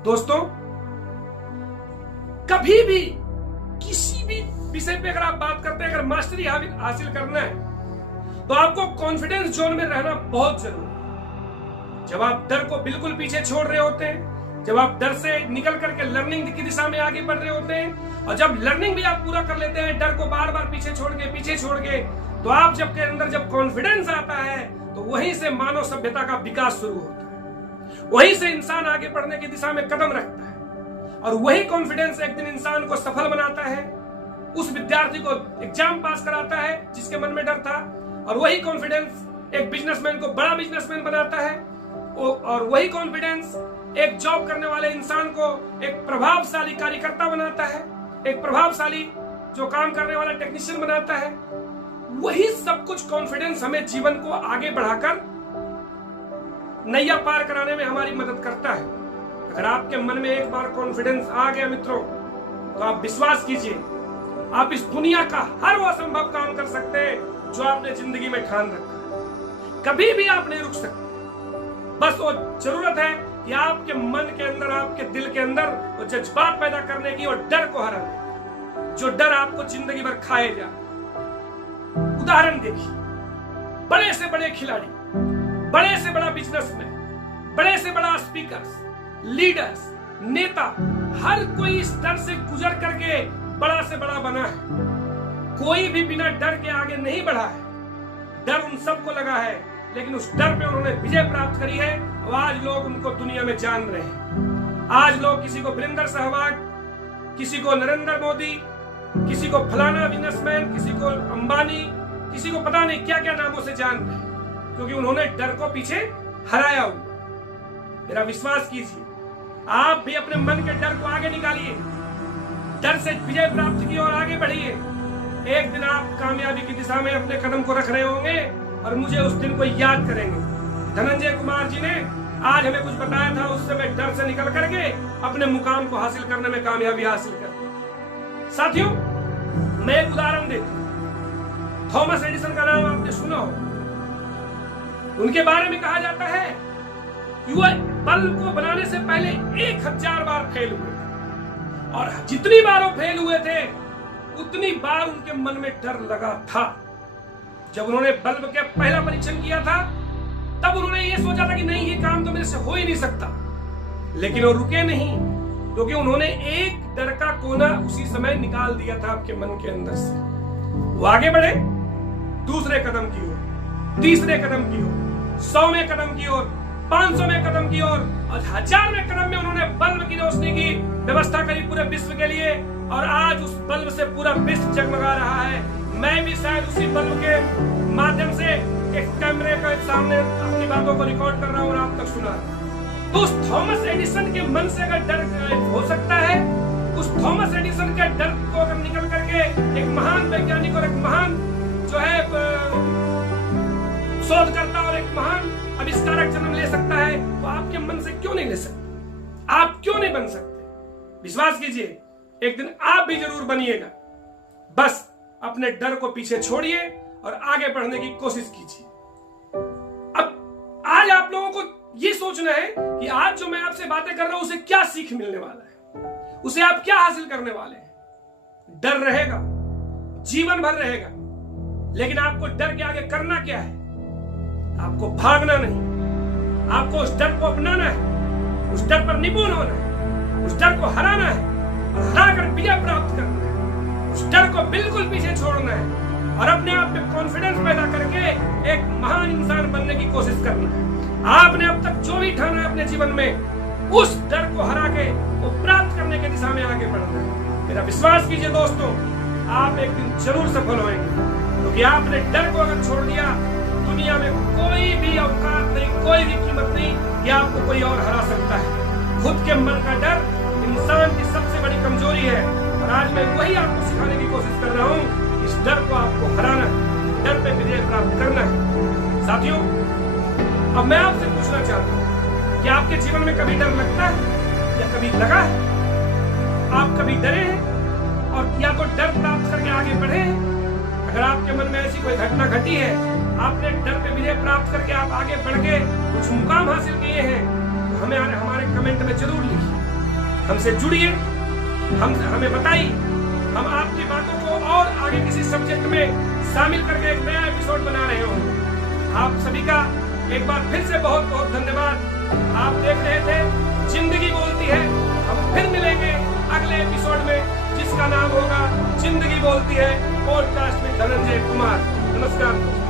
दोस्तों, कभी भी किसी भी विषय पे अगर आप बात करते हैं, अगर मास्टरी हासिल करना है तो आपको कॉन्फिडेंस जोन में रहना बहुत जरूरी है। जब आप डर को बिल्कुल पीछे छोड़ रहे होते हैं, जब आप डर से निकल करके लर्निंग की दिशा में आगे बढ़ रहे होते हैं, और जब लर्निंग भी आप पूरा कर लेते हैं डर को बार बार पीछे छोड़ के, तो आप जब के अंदर जब कॉन्फिडेंस आता है तो वहीं से मानव सभ्यता का विकास शुरू होता है, वहीं से इंसान आगे बढ़ने की दिशा में कदम रखता है, और वही कॉन्फिडेंस एक दिन इंसान को सफल बनाता है, उस विद्यार्थी को एग्जाम पास कराता है जिसके मन में डर था, और वही कॉन्फिडेंस एक बिजनेसमैन को बड़ा बिजनेसमैन बनाता है, और वही कॉन्फिडेंस एक जॉब करने वाले इंसान को एक प्रभावशाली कार्यकर्ता बनाता है, एक प्रभावशाली जो काम करने वाला टेक्नीशियन बनाता है। वही सब कुछ कॉन्फिडेंस हमें जीवन को आगे बढ़ाकर नैया पार कराने में हमारी मदद करता है। अगर आपके मन में एक बार कॉन्फिडेंस आ गया मित्रों, तो आप विश्वास कीजिए, आप इस दुनिया का हर वो असंभव काम कर सकते हैं जो आपने जिंदगी में ठान रखा। कभी भी आप नहीं रुक सकते। बस वो जरूरत है कि आपके मन के अंदर, आपके दिल के अंदर वो जज्बात पैदा करने की और डर को हराने की, जो डर आपको जिंदगी भर खाए जा। उदाहरण देखिए, बड़े से बड़े खिलाड़ी, बड़े से बड़ा बिजनेसमैन, बड़े से बड़ा स्पीकर्स, लीडर्स, नेता, हर कोई इस डर से गुजर करके बड़ा से बड़ा बना है। कोई भी बिना डर के आगे नहीं बढ़ा है। डर उन सबको लगा है, लेकिन उस डर पे उन्होंने विजय प्राप्त करी है, और आज लोग उनको दुनिया में जान रहे हैं। आज लोग किसी को वीरेंद्र सहवाग, किसी को नरेंद्र मोदी, किसी को फलाना बिजनेसमैन, किसी को अंबानी, किसी को पता नहीं क्या क्या नामों से जान रहे हैं, क्योंकि उन्होंने डर को पीछे हराया हुआ। मेरा विश्वास कीजिए, आप भी अपने मन के डर को आगे निकालिए, डर से विजय प्राप्त की और आगे बढ़िए। एक दिन आप कामयाबी की दिशा में अपने कदम को रख रहे होंगे और मुझे उस दिन को याद करेंगे। धनंजय कुमार जी ने आज हमें कुछ बताया था, उस समय डर से निकल करके अपने मुकाम को हासिल करने में कामयाबी हासिल कर। साथियों, मैं एक उदाहरण देता हूं। थॉमस एडिसन का नाम आपने सुना हो। उनके बारे में कहा जाता है कि वह बल्ब को बनाने से पहले 1000 बार फेल हुए थे, और जितनी बार वो फेल हुए थे उतनी बार उनके मन में डर लगा था। जब उन्होंने बल्ब का पहला परीक्षण किया था, तब उन्होंने ये सोचा था कि नहीं, ये काम तो मेरे से हो ही नहीं सकता। लेकिन वो रुके नहीं, क्योंकि उन्होंने एक डर का कोना उसी समय निकाल दिया था आपके मन के अंदर से। वो आगे बढ़े, दूसरे कदम की ओर, तीसरे कदम की ओर, 100वें कदम की ओर, 500वें कदम की ओर, और 1000वें कदम में उन्होंने बल्ब की रोशनी की व्यवस्था करी पूरे विश्व के लिए, और आज उस बल्ब से पूरा विश्व जगमगा रहा है। मैं भी शायद उसी बल्ब के माध्यम से एक कैमरे के सामने अपनी बातों को रिकॉर्ड कर रहा हूं और आप तक सुना। तो उस थॉमस एडिसन के मन से अगर डर हो सकता है, उस थॉमस एडिसन के डर को अगर निकल करके एक महान वैज्ञानिक और एक महान जो है शोधकर्ता और एक महान आविष्कारक जन्म ले सकता है, तो आपके मन से क्यों नहीं ले सकते? आप क्यों नहीं बन सकते? विश्वास कीजिए, एक दिन आप भी जरूर बनिएगा। बस अपने डर को पीछे छोड़िए और आगे बढ़ने की कोशिश कीजिए। अब आज आप लोगों को ये सोचना है कि आज जो मैं आपसे बातें कर रहा हूं, उसे क्या सीख मिलने वाला है, उसे आप क्या हासिल करने वाले हैं। डर रहेगा, जीवन भर रहेगा, लेकिन आपको डर के आगे करना क्या है? आपको भागना नहीं, आपको उस डर को अपनाना है, उस डर पर निपुण होना है, उस डर को हराना है, और हराकर विजय प्राप्त करना है। उस डर को बिल्कुल पीछे छोड़ना है और अपने आप में कॉन्फिडेंस पैदा करके एक महान इंसान बनने की कोशिश करना है। आपने अब तक जो भी ठाना है अपने जीवन में, उस डर को हरा के वो प्राप्त करने की दिशा में आगे बढ़ना है। मेरा विश्वास कीजिए दोस्तों, आप एक दिन जरूर सफल होंगे, क्योंकि आपने डर को अगर छोड़ दिया, दुनिया में कोई भी औकात नहीं, कोई भी कीमत नहीं कि आपको कोई और हरा सकता है। खुद के मन का डर इंसान की सबसे बड़ी कमजोरी है, और आज मैं वही आपको सिखाने की कोशिश कर रहा हूँ। इस डर को आपको हराना है, डर पे विजय प्राप्त करना है। साथियों, अब मैं आपसे पूछना चाहता हूँ कि आपके जीवन में कभी डर लगता है या कभी लगा है? आप कभी डरे हैं और या तो डर प्राप्त करके आगे बढ़े हैं? अगर आपके मन में ऐसी कोई घटना घटी है, आपने डर पे विजय प्राप्त करके आप आगे बढ़ के कुछ मुकाम हासिल किए हैं, तो हमें हमारे कमेंट में जरूर लिखिए। हमसे जुड़िए, हमें बताइए, हम आपकी बातों को और आगे किसी सब्जेक्ट में शामिल करके एक नया एपिसोड बना रहे होंगे। आप सभी का एक बार फिर से बहुत बहुत धन्यवाद। आप देख रहे थे जिंदगी बोलती है। हम फिर मिलेंगे अगले एपिसोड में, जिसका नाम होगा जिंदगी बोलती है, पॉडकास्ट में धनंजय कुमार। नमस्कार।